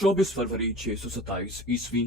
24 फरवरी 627 ईस्वी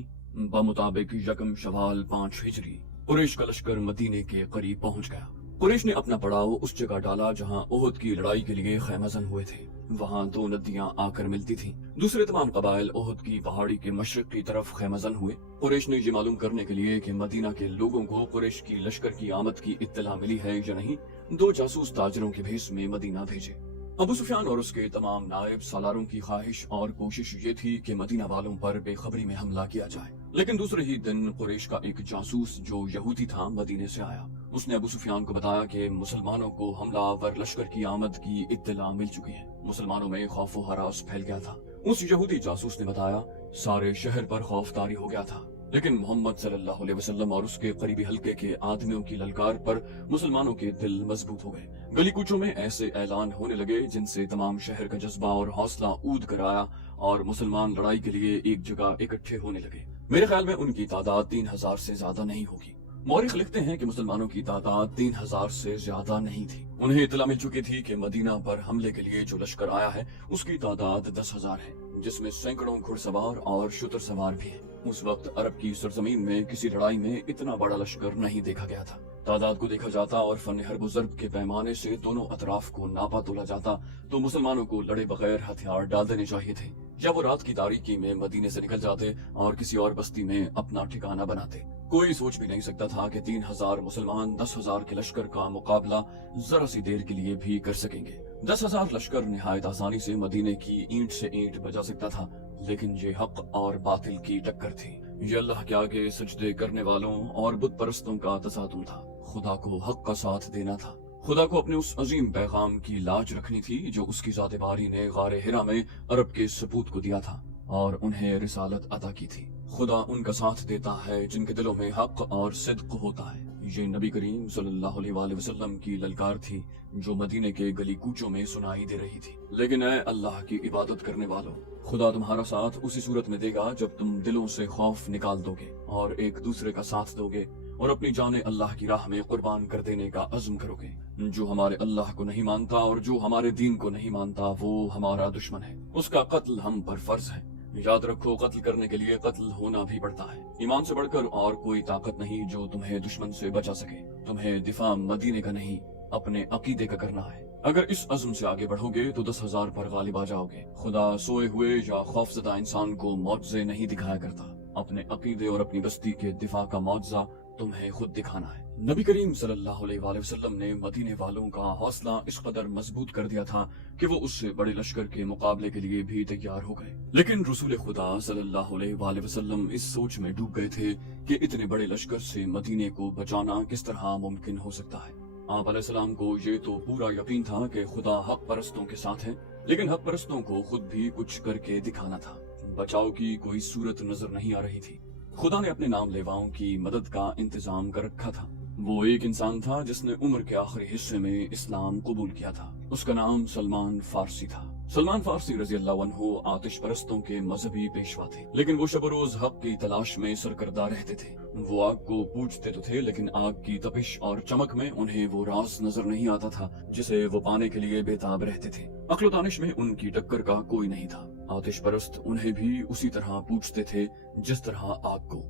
बमुताबिक यकम शवाल 5 हिजरी कुरैश का लश्कर मदीने के करीब पहुंच गया। कुरैश ने अपना पड़ाव उस जगह डाला जहां ओहद की लड़ाई के लिए खैमजन हुए थे। वहां दो नदियां आकर मिलती थीं। दूसरे तमाम कबाइल ओहद की पहाड़ी के मशरक की तरफ खैमजन हुए। कुरैश ने ये मालूम करने के लिए कि मदीना के लोगों को कुरैश की लश्कर की आमद की इत्तला मिली है या नहीं, 2 जासूस ताजरों के भेस में मदीना भेजे। अबू सुफियान और उसके तमाम नायब सालारों की ख्वाहिश और कोशिश ये थी कि मदीना वालों पर बेखबरी में हमला किया जाए। लेकिन दूसरे ही दिन कुरैश का एक जासूस जो यहूदी था मदीने से आया। उसने अबू सुफियान को बताया कि मुसलमानों को हमलावर लश्कर की आमद की इत्तला मिल चुकी है। मुसलमानों में खौफ व हरास फैल गया था। उस यहूदी जासूस ने बताया सारे शहर पर खौफदारी हो गया था, लेकिन मोहम्मद सल्लल्लाहु अलैहि वसल्लम और उसके करीबी हल्के के आदमियों की ललकार पर मुसलमानों के दिल मजबूत हो गए। गली कूचों में ऐसे ऐलान होने लगे जिनसे तमाम शहर का जज्बा और हौसला ऊद कर आया और मुसलमान लड़ाई के लिए एक जगह इकट्ठे होने लगे। मेरे ख्याल में उनकी तादाद 3000 से ज्यादा नहीं होगी। मौरिख लिखते हैं कि मुसलमानों की तादाद 3000 से ज्यादा नहीं थी। उन्हें इत्तला मिल चुकी थी कि मदीना पर हमले के लिए जो लश्कर आया है उसकी तादाद 10,000 है, जिसमें सैकड़ों घुड़सवार और शुतर सवार भी हैं। उस वक्त अरब की सरजमीन में किसी लड़ाई में इतना बड़ा लश्कर नहीं देखा गया था। तादाद को देखा जाता और फन हर्ब ज़र्ब के पैमाने से दोनों अतराफ को नापा तोला जाता तो मुसलमानों को लड़े बगैर हथियार डाल देने चाहिए थे, या वो रात की तारीकी में मदीने से निकल जाते और किसी और बस्ती में अपना ठिकाना बनाते। कोई सोच भी नहीं सकता था कि 3000 मुसलमान 10,000 के लश्कर का मुकाबला जरा सी देर के लिए भी कर सकेंगे। 10,000 लश्कर निहायत आसानी से मदीने की ईंट से ईंट बजा सकता था, लेकिन ये हक और बातिल की टक्कर थी। ये अल्लाह के आगे सजदे करने वालों और बुत परस्तों का तसादुम था। खुदा को हक का साथ देना था। खुदा को अपने उस अजीम पैगाम की लाज रखनी थी जो उसकी ज़ात बारी ने गारे हिरा में अरब के सपूत को दिया था और उन्हें रिसालत अता की थी। खुदा उनका साथ देता है जिनके दिलों में हक और सिद्क होता है। ये नबी करीम सल्लल्लाहु अलैहि वसल्लम की ललकार थी जो मदीने के गली कूचों में सुनाई दे रही थी। लेकिन ऐ अल्लाह की इबादत करने वालों, खुदा तुम्हारा साथ उसी सूरत में देगा जब तुम दिलों से खौफ निकाल दोगे और एक दूसरे का साथ दोगे और अपनी जाने अल्लाह की राह में कुर्बान कर देने का अज़्म करोगे। जो हमारे अल्लाह को नहीं मानता और जो हमारे दीन को नहीं मानता वो हमारा दुश्मन है। उसका कत्ल हम पर फर्ज है। याद रखो, कत्ल करने के लिए कत्ल होना भी पड़ता है। ईमान से बढ़कर और कोई ताकत नहीं जो तुम्हें दुश्मन से बचा सके। तुम्हें दिफा मदीने का नहीं, अपने अकीदे का करना है। अगर इस अज़्म से आगे बढ़ोगे तो 10,000 पर गालिब आ जाओगे। खुदा सोए हुए या खौफजदा इंसान को मौजज़े नहीं दिखाया करता। अपने अकीदे और अपनी बस्ती के दिफा का मौजज़ा तुम्हें खुद दिखाना है। नबी करीम सल्लल्लाहु अलैहि वसल्लम ने मदीने वालों का हौसला इस कदर मजबूत कर दिया था कि वो उससे बड़े लश्कर के मुकाबले के लिए भी तैयार हो गए। लेकिन रसूल खुदा सल्लल्लाहु अलैहि वसल्लम इस सोच में डूब गए थे कि इतने बड़े लश्कर से मदीने को बचाना किस तरह मुमकिन हो सकता है। आप अलैहिस्सलाम को ये तो पूरा यकीन था कि खुदा हक परस्तों के साथ है, लेकिन हक परस्तों को खुद भी कुछ करके दिखाना था। बचाव की कोई सूरत नजर नहीं आ रही थी। खुदा ने अपने नाम लेवाओं की मदद का इंतजाम कर रखा था। वो एक इंसान था जिसने उम्र के आखिरी हिस्से में इस्लाम कबूल किया था। उसका नाम सलमान फारसी था। सलमान फारसी रजी अल्लाह अन्हु आतिश परस्तों के मजहबी पेशवा थे, लेकिन वो शब रोज हक की तलाश में सरकर्दा रहते थे। वो आग को पूजते तो थे, लेकिन आग की तपिश और चमक में उन्हें वो राज नजर नहीं आता था जिसे वो पाने के लिए बेताब रहते थे। अक्ल दानिश में उनकी टक्कर का कोई नहीं था। आतिश परस्त उन्हें भी उसी तरह पूछते थे जिस तरह आग को।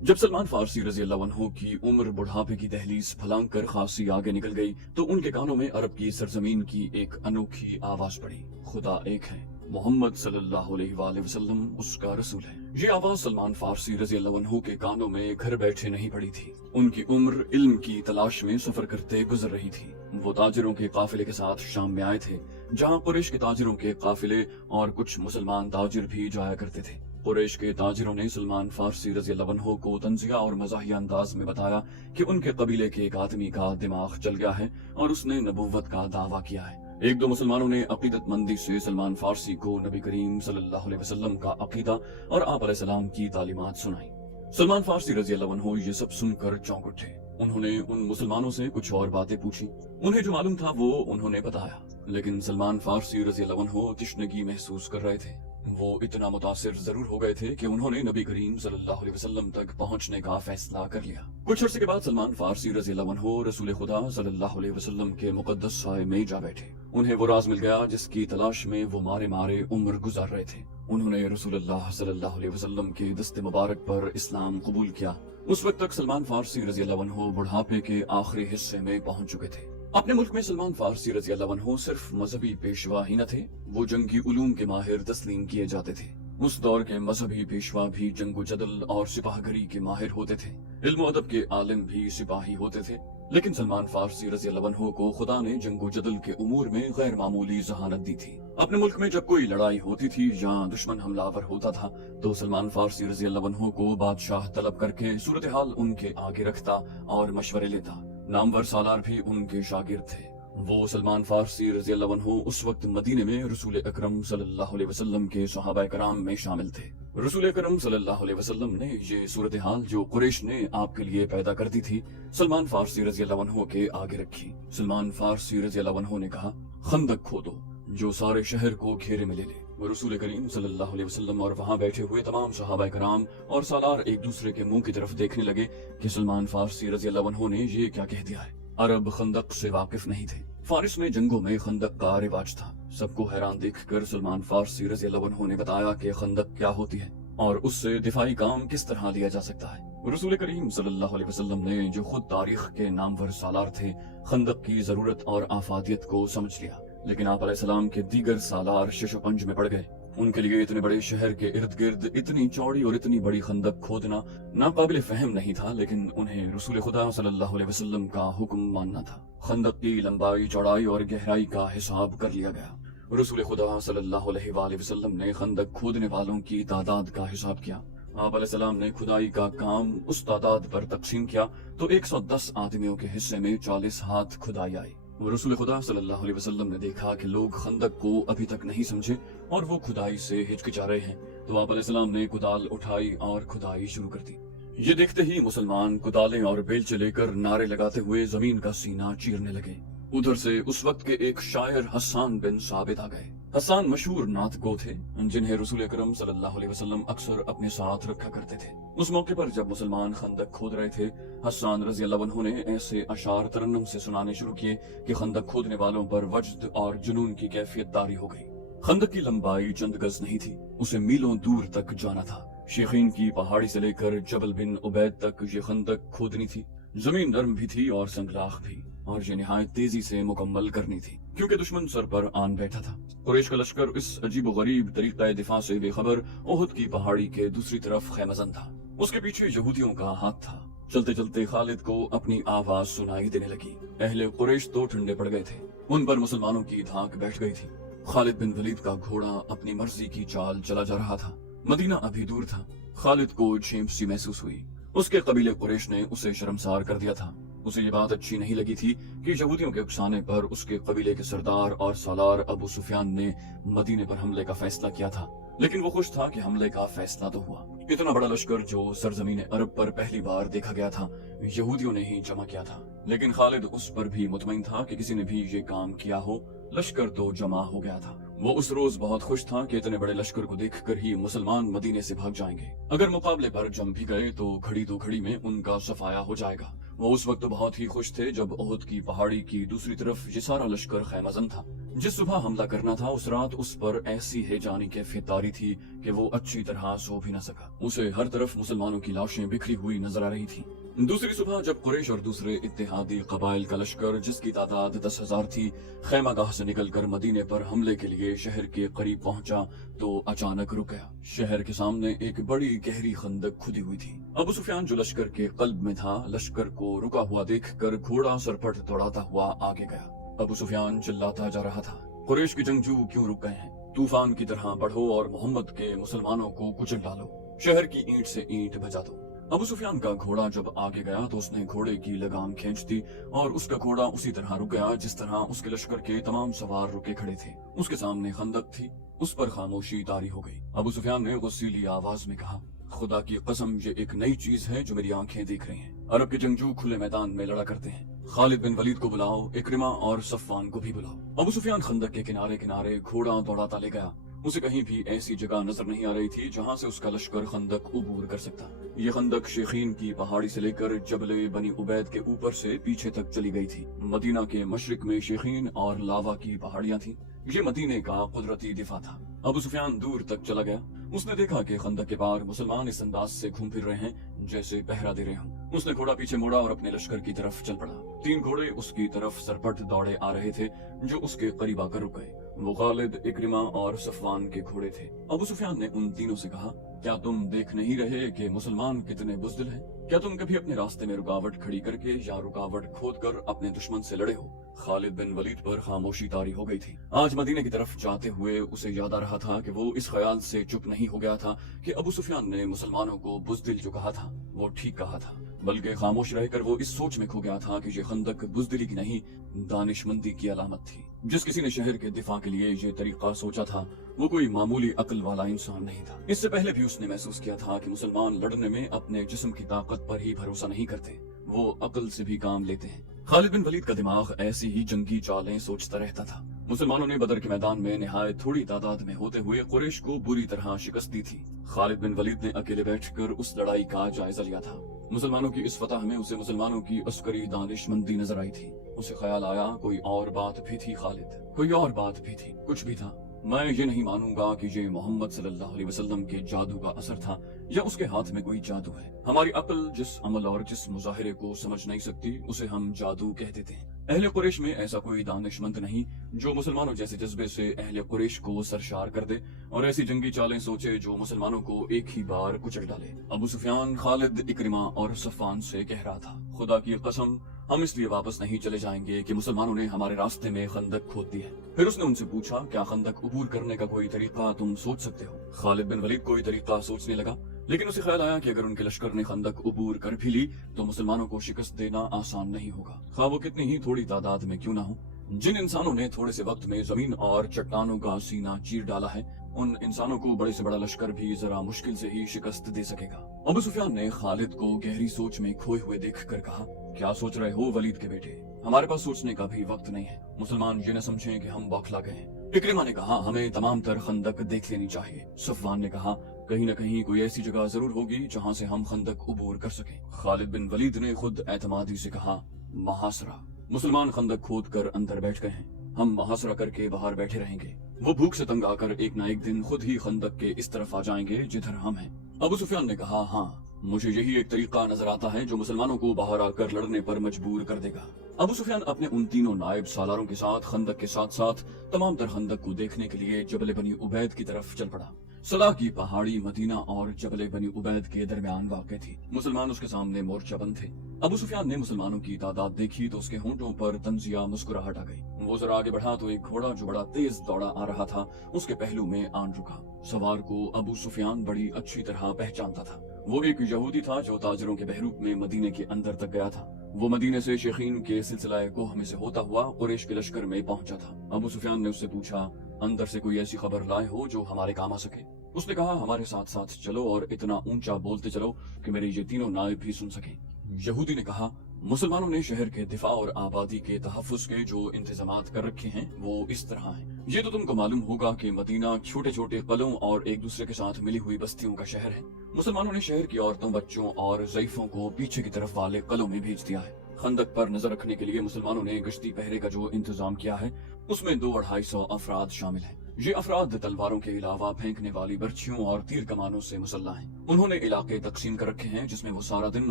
जब सलमान फारसी रजी अल्लाह अन्हु की उम्र बुढ़ापे की दहलीज फलांग कर खासी आगे निकल गई तो उनके कानों में अरब की सरजमीन की एक अनोखी आवाज पड़ी, खुदा एक है, मोहम्मद सल्लल्लाहु अलैहि वसल्लम उसका रसूल है। ये आवाज सलमान फारसी रजी अल्लाह अन्हु के कानों में घर बैठे नहीं पड़ी थी। उनकी उम्र इल्म की तलाश में सफर करते गुजर रही थी। वो ताजिरों के काफिले के साथ शाम में आए थे, जहाँ कुरैश के ताजिरों के काफिले और कुछ मुसलमान ताजिर भी जाया करते थे। कुरैश के ताजिरों ने सलमान फारसी रजी अल्लाह अन्हु को तंजिया और मज़ाहिया अंदाज में बताया कि उनके कबीले के एक आदमी का दिमाग चल गया है और उसने नबुव्वत का दावा किया है। एक दो मुसलमानों ने अकीदतमंदी से सलमान फारसी को नबी करीम सल्लल्लाहु अलैहि वसल्लम का अकीदा और आप अलैहिस्सलाम की तालीमात सुनाई। सलमान फारसी रजी अल्लाह अन्हु ये सब सुनकर चौंक उठे। उन्होंने उन मुसलमानों से कुछ और बातें पूछी। उन्हें जो मालूम था वो उन्होंने बताया, लेकिन सलमान फारसी रजी अल्लाह अन्हु तिश्नगी महसूस कर रहे थे। وہ اتنا متاثر ضرور ہو گئے تھے کہ انہوں نے نبی کریم صلی اللہ علیہ وسلم تک پہنچنے کا فیصلہ کر لیا۔ کچھ عرصے کے بعد سلمان فارسی رضی اللہ عنہ رسول خدا صلی اللہ علیہ وسلم کے مقدس سائے میں جا بیٹھے۔ انہیں وہ راز مل گیا جس کی تلاش میں وہ مارے مارے عمر گزار رہے تھے۔ انہوں نے رسول اللہ صلی اللہ علیہ وسلم کے دست مبارک پر اسلام قبول کیا۔ اس وقت تک سلمان فارسی رضی اللہ عنہ بڑھاپے کے آخری حصے میں پہنچ چکے تھے۔ اپنے ملک میں سلمان فارسی رضی اللہ عنہ صرف مذہبی پیشوا ہی نہ تھے، وہ جنگی علوم کے ماہر تسلیم کیے جاتے تھے۔ اس دور کے مذہبی پیشوا بھی جنگ و جدل اور سپاہ گری کے ماہر ہوتے تھے، علم و ادب کے عالم بھی سپاہی ہوتے تھے۔ لیکن سلمان فارسی رضی اللہ عنہ کو خدا نے جنگ و جدل کے امور میں غیر معمولی ذہانت دی تھی۔ اپنے ملک میں جب کوئی لڑائی ہوتی تھی یا دشمن حملہ آور ہوتا تھا تو سلمان فارسی رضی اللہ عنہ کو بادشاہ طلب کر کے صورتحال ان کے آگے رکھتا اور مشورے لیتا۔ نامور سالار بھی ان کے شاگرد تھے۔ وہ سلمان فارسی رضی اللہ عنہ اس وقت مدینے میں رسول اکرم صلی اللہ علیہ وسلم کے صحابہ کرام میں شامل تھے۔ رسول اکرم صلی اللہ علیہ وسلم نے یہ صورتحال جو قریش نے آپ کے لیے پیدا کر دی تھی سلمان فارسی رضی اللہ عنہ کے آگے رکھی۔ سلمان فارسی رضی اللہ عنہ نے کہا، خندق کھودو جو سارے شہر کو گھیرے میں لے لے۔ رسول کریم صلی اللہ علیہ وسلم اور وہاں بیٹھے ہوئے تمام صحابہ کرام اور سالار ایک دوسرے کے منہ کی طرف دیکھنے لگے کہ سلمان فارسی رضی اللہ عنہ نے یہ کیا کہہ دیا ہے۔ عرب خندق سے واقف نہیں تھے، فارس میں جنگوں میں خندق کا رواج تھا۔ سب کو حیران دیکھ کر سلمان فارسی رضی اللہ عنہ نے بتایا کہ خندق کیا ہوتی ہے اور اس سے دفاعی کام کس طرح لیا جا سکتا ہے۔ رسول کریم صلی اللہ علیہ وسلم نے جو خود تاریخ کے نامور سالار تھے خندق کی ضرورت اور آفادیت کو سمجھ لیا، لیکن آپ علیہ السلام کے دیگر سالار شش و پنج میں پڑ گئے۔ ان کے لیے اتنے بڑے شہر کے ارد گرد اتنی چوڑی اور اتنی بڑی خندق کھودنا ناقابل فہم نہیں تھا، لیکن انہیں رسول خدا صلی اللہ علیہ وسلم کا حکم ماننا تھا۔ خندق کی لمبائی، چوڑائی اور گہرائی کا حساب کر لیا گیا۔ رسول خدا صلی اللہ علیہ وآلہ وسلم نے خندق کھودنے والوں کی تعداد کا حساب کیا۔ آپ علیہ السلام نے کھدائی کا کام اس تعداد پر تقسیم کیا تو 110 آدمیوں کے حصے میں 40 ہاتھ کھدائی آئی۔ رسول خدا صلی اللہ علیہ وسلم نے دیکھا کہ لوگ خندق کو ابھی تک نہیں سمجھے اور وہ کھدائی سے ہچکچا رہے ہیں، تو آپ علیہ السلام نے کدال اٹھائی اور کھدائی شروع کر دی۔ یہ دیکھتے ہی مسلمان کدالیں اور بیلچے لے کر نعرے لگاتے ہوئے زمین کا سینہ چیرنے لگے۔ ادھر سے اس وقت کے ایک شاعر حسان بن ثابت آ گئے۔ حسان مشہور نعت گو تھے جنہیں رسول اکرم صلی اللہ علیہ وسلم اکثر اپنے ساتھ رکھا کرتے تھے۔ اس موقع پر جب مسلمان خندق کھود رہے تھے، حسان رضی اللہ عنہ نے ایسے اشعار ترنم سے سنانے شروع کیے کہ خندق کھودنے والوں پر وجد اور جنون کی کیفیت طاری ہو گئی۔ خندق کی لمبائی چند گز نہیں تھی، اسے میلوں دور تک جانا تھا۔ شیخین کی پہاڑی سے لے کر جبل بن عبید تک یہ خندق کھودنی تھی۔ زمین نرم بھی تھی اور سنگلاخ بھی، اور یہ نہایت تیزی سے مکمل کرنی تھی کیونکہ دشمن سر پر آن بیٹھا تھا۔ قریش کا لشکر اس عجیب و غریب طریقہ دفاع سے بے خبر احد کی پہاڑی کے دوسری طرف خیمزن تھا۔ اس کے پیچھے یہودیوں کا ہاتھ تھا۔ چلتے چلتے خالد کو اپنی آواز سنائی دینے لگی۔ اہل قریش تو ٹھنڈے پڑ گئے تھے، ان پر مسلمانوں کی دھاک بیٹھ گئی تھی۔ خالد بن ولید کا گھوڑا اپنی مرضی کی چال چلا جا رہا تھا۔ مدینہ ابھی دور تھا۔ خالد کو جھیمپ سی محسوس ہوئی۔ اس کے قبیلے قریش نے اسے شرمسار کر دیا تھا۔ اسے یہ بات اچھی نہیں لگی تھی کہ یہودیوں کے اکسانے پر اس کے قبیلے کے سردار اور سالار ابو سفیان نے مدینے پر حملے کا فیصلہ کیا تھا، لیکن وہ خوش تھا کہ حملے کا فیصلہ تو ہوا۔ اتنا بڑا لشکر جو سرزمین عرب پر پہلی بار دیکھا گیا تھا یہودیوں نے ہی جمع کیا تھا، لیکن خالد اس پر بھی مطمئن تھا کہ کسی نے بھی یہ کام کیا ہو، لشکر تو جمع ہو گیا تھا۔ وہ اس روز بہت خوش تھا کہ اتنے بڑے لشکر کو دیکھ کر ہی مسلمان مدینے سے بھاگ جائیں گے۔ اگر مقابلے پر جم بھی گئے تو گھڑی دو گھڑی میں ان کا صفایا ہو جائے گا۔ وہ اس وقت بہت ہی خوش تھے جب احد کی پہاڑی کی دوسری طرف یہ سارا لشکر خیمزن تھا۔ جس صبح حملہ کرنا تھا اس رات اس پر ایسی ہیجانی کیفیت طاری تھی کہ وہ اچھی طرح سو بھی نہ سکا۔ اسے ہر طرف مسلمانوں کی لاشیں بکھری ہوئی نظر آ رہی تھی۔ دوسری صبح جب قریش اور دوسرے اتحادی قبائل کا لشکر جس کی تعداد 10,000 تھی خیمہ گاہ سے نکل کر مدینے پر حملے کے لیے شہر کے قریب پہنچا تو اچانک رک گیا۔ شہر کے سامنے ایک بڑی گہری خندق کھدی ہوئی تھی۔ ابو سفیان جو لشکر کے قلب میں تھا لشکر کو رکا ہوا دیکھ کر گھوڑا سرپٹ دوڑاتا ہوا آگے گیا۔ ابو سفیان چلاتا جا رہا تھا، قریش کے جنگجو کیوں رک گئے ہیں؟ طوفان کی طرح بڑھو اور محمد کے مسلمانوں کو کچل ڈالو، شہر کی اینٹ سے اینٹ بجا دو۔ ابو سفیان کا گھوڑا جب آگے گیا تو اس نے گھوڑے کی لگام کھینچ دی اور اس کا گھوڑا اسی طرح رک گیا جس طرح اس کے لشکر کے تمام سوار رکے کھڑے تھے۔ اس کے سامنے خندق تھی، اس پر خاموشی طاری ہو گئی۔ ابو سفیان نے غصیلی آواز میں کہا، خدا کی قسم یہ ایک نئی چیز ہے جو میری آنکھیں دیکھ رہی ہیں۔ عرب کے جنگجو کھلے میدان میں لڑا کرتے ہیں۔ خالد بن ولید کو بلاؤ، اکرمہ اور صفوان کو بھی بلاؤ۔ ابو سفیان خندق کے کنارے کنارے گھوڑا دوڑاتا لے گیا۔ उसे कहीं भी ऐसी जगह नजर नहीं आ रही थी जहां से उसका लश्कर खंदक अबूर कर सकता। ये खंदक शेखीन की पहाड़ी से लेकर जबले बनी उबैद के ऊपर से पीछे तक चली गई थी। मदीना के मशरिक में शेखीन और लावा की पहाड़ियां थी। ये मदीने का कुदरती दिफा था। अबू सुफियान दूर तक चला गया। उसने देखा कि खंदक के पार मुसलमान इस अंदाज से घूम फिर रहे हैं जैसे पहरा दे रहे हों। उसने घोड़ा पीछे मोड़ा और अपने लश्कर की तरफ चल पड़ा। 3 घोड़े उसकी तरफ सरपट दौड़े आ रहे थे जो उसके करीब आकर रुक गए। वो खालिद, इक्रिमा और सफवान के घोड़े थे। अबू सुफियान ने उन तीनों से कहा, क्या तुम देख नहीं रहे कि मुसलमान कितने बुज़दिल हैं? क्या तुम कभी अपने रास्ते में रुकावट खड़ी करके या रुकावट खोद कर अपने दुश्मन से लड़े हो? खालिद बिन वलीद पर खामोशी तारी हो गई थी। आज मदीने की तरफ जाते हुए उसे याद आ रहा था कि वो इस ख्याल से चुप नहीं हो गया था कि अबू सुफियान ने मुसलमानों को बुज़दिल जो कहा था वो ठीक कहा था, बल्कि खामोश रहकर वो इस सोच में खो गया था कि ये खंदक बुज़दिली की नहीं, दानिशमंदी की अलामत थी। जिस किसी ने शहर के दिफा के लिए ये तरीका सोचा था वो कोई मामूली अक्ल वाला इंसान नहीं था। इससे पहले भी उसने महसूस किया था कि मुसलमान लड़ने में अपने जिस्म की ताकत पर ही भरोसा नहीं करते, वो अक्ल से भी काम लेते हैं। खालिद बिन वलीद का दिमाग ऐसी ही जंगी चालें सोचता रहता था। मुसलमानों ने बदर के मैदान में निहायत थोड़ी तादाद में होते हुए कुरैश को बुरी तरह शिकस्त दी थी। खालिद बिन वलीद ने अकेले बैठकर उस लड़ाई का जायजा लिया था। मुसलमानों की इस फतह में उसे मुसलमानों की अस्करी दानिशमंदी नजर आई थी। उसे ख्याल आया कोई और बात भी थी खालिद, कोई और बात भी थी, कुछ भी था। मैं ये नहीं मानूंगा कि ये मोहम्मद सल्लल्लाहु अलैहि वसल्लम के जादू का असर था या उसके हाथ में कोई जादू है। हमारी अक्ल जिस अमल और जिस मुजाहिरे को समझ नहीं सकती उसे हम जादू कह देते हैं। अहले कुरैश में ऐसा कोई दानिशमंद नहीं जो मुसलमानों जैसे जज्बे से अहले कुरैश को सरशार कर दे और ऐसी जंगी चालें सोचे जो मुसलमानों को एक ही बार कुचल डाले। अबू सुफियान खालिद, इक्रिमा और सफवान से कह रहा था, खुदा की कसम हम इसलिए वापस नहीं चले जाएंगे कि मुसलमानों ने हमारे रास्ते में खंदक खोद दी है। फिर उसने उनसे पूछा, क्या खंदक अबूर करने का कोई तरीका तुम सोच सकते हो? खालिद बिन वलीद कोई तरीका सोचने लगा, लेकिन उसे ख्याल आया कि अगर उनके लश्कर ने खंदक अबूर कर भी ली तो मुसलमानों को शिकस्त देना आसान नहीं होगा, खा वो कितनी ही थोड़ी तादाद में क्यों ना हो। जिन इंसानों ने थोड़े से वक्त में जमीन और चट्टानों का सीना चीर डाला है उन इंसानों को बड़े से बड़ा लश्कर भी जरा मुश्किल से ही शिकस्त दे सकेगा। अबू सुफियान ने खालिद को गहरी सोच में खोए हुए देखकर कहा, क्या सोच रहे हो वलीद के बेटे? हमारे पास सोचने का भी वक्त नहीं है। मुसलमान ये न समझें कि हम बौखला गए हैं। इक्रिमा ने कहा, हमें तमाम तर खंदक देख लेनी चाहिए। सफवान ने कहा, कहीं न कहीं कोई ऐसी जगह जरूर होगी जहां से हम खंदक अबूर कर सकें। खालिद बिन वलीद ने खुद एतमादी से कहा, महासरा। मुसलमान खंदक खोद कर अंदर बैठ गए हैं, हम महासरा करके बाहर बैठे रहेंगे। वो भूख से तंग आकर एक न एक दिन खुद ही खंदक के इस तरफ आ जाएंगे जिधर हम हैं। अबू सुफियान ने कहा, हाँ मुझे यही एक तरीका नजर आता है जो मुसलमानों को बाहर आकर लड़ने पर मजबूर कर देगा। अबू सुफियान अपने उन तीनों नायब सालारों के साथ खंदक के साथ साथ तमाम तर खंदक को देखने के लिए जबल बनी उबैद की तरफ चल पड़ा। सलाह की पहाड़ी मदीना और जबल बनी उबैद के दरमियान वाक़ थी। मुसलमान उसके सामने मोर्चाबंद थे। अबू सुफियान ने मुसलमानों की तादाद देखी तो उसके होंठों पर तंजिया मुस्कुराहट आ गई। वो जरा आगे बढ़ा तो एक घोड़ा जो बड़ा तेज दौड़ा आ रहा था उसके पहलू में आन रुका। सवार को अबू सुफियान बड़ी अच्छी तरह पहचानता था। वो एक यहूदी था जो ताजरों के बहरूप में मदीने के अंदर तक गया था। वो मदीने से शेखीन के सिलसिला गोह में से होता हुआ कुरैश के लश्कर में पहुंचा था। अबू सुफियान ने उससे पूछा, अंदर से कोई ऐसी खबर लाए हो जो हमारे काम आ सके? उसने कहा, हमारे साथ साथ चलो और इतना ऊंचा बोलते चलो कि मेरे ये तीनों नायब भी सुन सकें। यहूदी ने कहा, मुसलमानों ने शहर के दिफा और आबादी के तहफ़्फ़ुज़ के जो इंतजामात कर रखे हैं वो इस तरह हैं। ये तो तुमको मालूम होगा कि मदीना छोटे छोटे कलों और एक दूसरे के साथ मिली हुई बस्तियों का शहर है। मुसलमानों ने शहर की औरतों, बच्चों और ज़ईफ़ों को पीछे की तरफ वाले कलों में भेज दिया है। खंदक पर नजर रखने के लिए मुसलमानों ने गश्ती पहरे का जो इंतजाम किया है उसमें 200-250 अफराद शामिल हैं। ये अफराद तलवारों के अलावा फेंकने वाली बर्छियों और तीर कमानों से मुसल्लह हैं। उन्होंने इलाके तकसीम कर रखे हैं जिसमें वो सारा दिन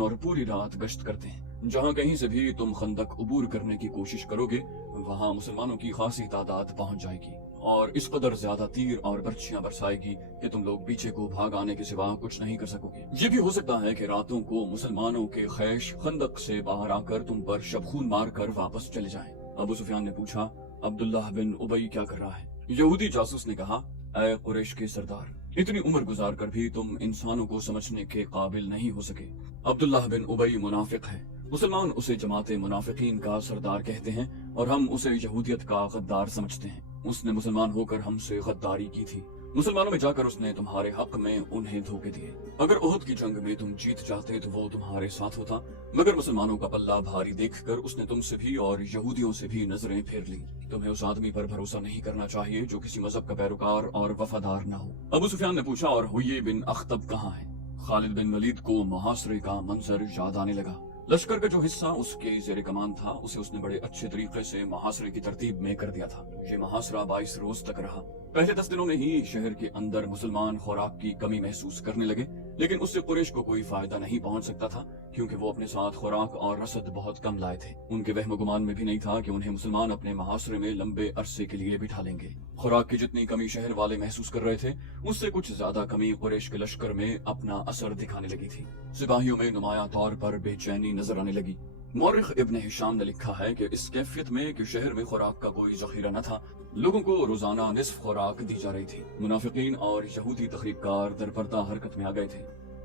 और पूरी रात गश्त करते हैं। जहाँ कहीं से भी तुम खंदक अबूर करने की कोशिश करोगे वहाँ मुसलमानों की खासी तादाद पहुँच जाएगी और इस कदर ज्यादा तीर और बर्छियां बरसाएगी कि तुम लोग पीछे को भाग आने के सिवा कुछ नहीं कर सकोगे। ये भी हो सकता है कि रातों को मुसलमानों के खैश खंदक से बाहर आकर तुम पर शबखून मार कर वापस चले जाएं। अबू सुफियान ने पूछा, अब्दुल्लाह बिन उबई क्या कर रहा है? यहूदी जासूस ने कहा, ऐ कुरैश के सरदार, इतनी उम्र गुजार कर भी तुम इंसानों को समझने के काबिल नहीं हो सके। अब्दुल्लाह बिन उबई मुनाफिक है। मुसलमान उसे जमाते मुनाफिकीन का सरदार कहते हैं और हम उसे यहूदियत का गद्दार समझते हैं। उसने मुसलमान होकर हमसे गद्दारी की थी। मुसलमानों में जाकर उसने तुम्हारे हक में उन्हें धोखे दिए। अगर ओहद की जंग में तुम जीत जाते तो वो तुम्हारे साथ होता, मगर मुसलमानों का पल्ला भारी देखकर उसने तुमसे भी और यहूदियों से भी नजरें फेर ली। तुम्हें उस आदमी पर भरोसा नहीं करना चाहिए जो किसी मजहब का पैरोकार और वफादार न हो। अबू सुफियान ने पूछा, और हुये बिन अख्तब कहाँ है? खालिद बिन वलीद को मुहासरे का मंजर याद आने लगा। लश्कर का जो हिस्सा उसके जेर कमान था उसे उसने बड़े अच्छे तरीके से मुहासरे की तरतीब में कर दिया था। ये मुहासरा 22 रोज तक रहा। पहले 10 दिनों में ही शहर के अंदर मुसलमान खुराक की कमी महसूस करने लगे, लेकिन उससे कुरैश को कोई फायदा नहीं पहुंच सकता था, क्योंकि वो अपने साथ खुराक और रसद बहुत कम लाए थे। उनके वहम गुमान में भी नहीं था कि उन्हें मुसलमान अपने मुहासरे में लंबे अरसे के लिए बिठा लेंगे। खुराक की जितनी कमी शहर वाले महसूस कर रहे थे, उससे कुछ ज्यादा कमी कुरैश के लश्कर में अपना असर दिखाने लगी थी। सिपाहियों में नुमाया तौर पर बेचैनी नजर आने लगी। मौरिख इब्न हिशाम ने लिखा है कि इस कैफियत में कि शहर में खुराक का कोई जखीरा न था, लोगों को रोजाना निस्फ खुराक दी जा रही थी। मुनाफिकीन और यहूदी तखरीबकार दरपर्दा हरकत में आ गए थे।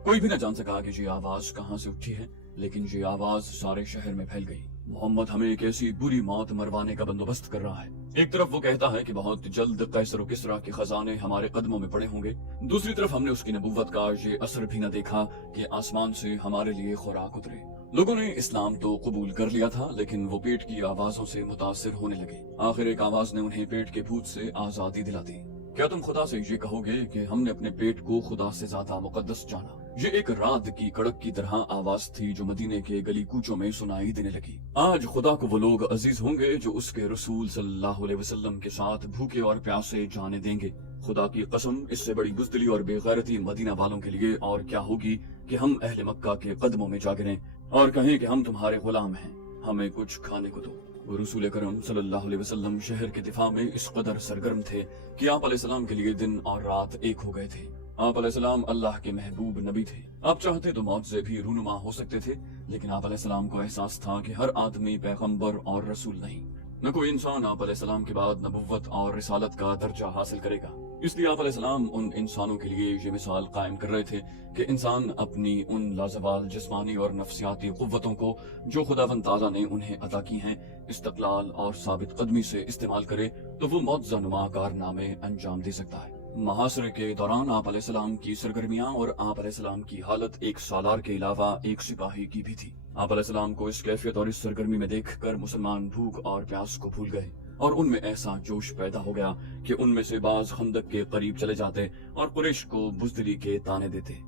कोई भी न जान सका कि ये आवाज कहाँ से उठी है, लेकिन ये आवाज सारे शहर में फैल गई। मोहम्मद हमें एक ऐसी बुरी मौत मरवाने का बंदोबस्त कर रहा है। एक तरफ वो कहता है कि बहुत जल्द कैसर और किसरा के खजाने हमारे कदमों में पड़े होंगे, दूसरी तरफ हमने उसकी नबुव्वत का ये असर भी न देखा कि आसमान से हमारे लिए खुराक उतरे। लोगों ने इस्लाम तो कबूल कर लिया था, लेकिन वो पेट की आवाजों से मुतासिर होने लगे। आखिर एक आवाज ने उन्हें पेट के भूत से आजादी दिला दी। क्या तुम खुदा से ये कहोगे कि हमने अपने पेट को खुदा से ज्यादा मुकद्दस जाना? ये एक रात की कड़क की तरह आवाज थी जो मदीने के गली कूचों में सुनाई देने लगी। आज खुदा को वो लोग अजीज होंगे जो उसके रसूल सल्लल्लाहु अलैहि वसल्लम के साथ भूखे और प्यासे जाने देंगे। खुदा की कसम, इससे बड़ी बुज़दिली और बेगैरती मदीना वालों के लिए और क्या होगी कि हम अहले मक्का के कदमों में जा गिरें और कहें कि हम तुम्हारे गुलाम हैं, हमें कुछ खाने को दो। रसूल करम सल्लल्लाहु अलैहि वसल्लम शहर के दिफा में इस कदर सरगर्म थे कि आप अलैहिस्सलाम के लिए दिन और रात एक हो गए थे। आप अलैहिस्सलाम अल्लाह के महबूब नबी थे। आप चाहते तो मौत से भी रूनुमा हो सकते थे, लेकिन आप अलैहिस्सलाम को एहसास था कि हर आदमी पैगंबर और रसूल नहीं। न कोई इंसान आप अलैहिस्सलाम के बाद नबुव्वत और रिसालत का दर्जा हासिल करेगा। इसलिए आप अलैहिस्सलाम उन इंसानों के लिए ये मिसाल कायम कर रहे थे कि इंसान अपनी उन लाजवाल जिस्मानी और नफ्सियाती कुव्वतों को जो खुदावंद ताला ने उन्हें अता की हैं, इस्तक़लाल और साबित कदमी से इस्तेमाल करे तो वो मौजज़ानुमा कारनामे अंजाम दे सकता है। मुहासरे के दौरान आप अलैहिस्सलाम की सरगर्मियां और आप अलैहिस्सलाम की हालत एक सालार के अलावा एक सिपाही की भी थी। आप अलैहिस्सलाम को इस कैफियत और इस सरगर्मी में देखकर मुसलमान भूख और प्यास को भूल गए और उनमें ऐसा जोश पैदा हो गया कि उनमें से बाज खंदक के करीब चले जाते और कुरैश को बुज़दिली के ताने देते।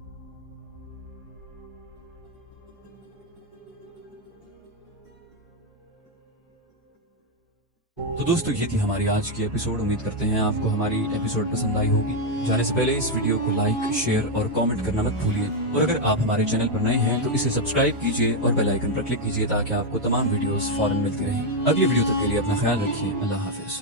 तो दोस्तों, ये थी हमारी आज की एपिसोड। उम्मीद करते हैं आपको हमारी एपिसोड पसंद आई होगी। जाने से पहले इस वीडियो को लाइक, शेयर और कमेंट करना मत भूलिए। और अगर आप हमारे चैनल पर नए हैं तो इसे सब्सक्राइब कीजिए और बेल आइकन पर क्लिक कीजिए ताकि आपको तमाम वीडियोस फौरन मिलती रहें। अगली वीडियो तक के लिए अपना ख्याल रखिए। अल्लाह हाफिज।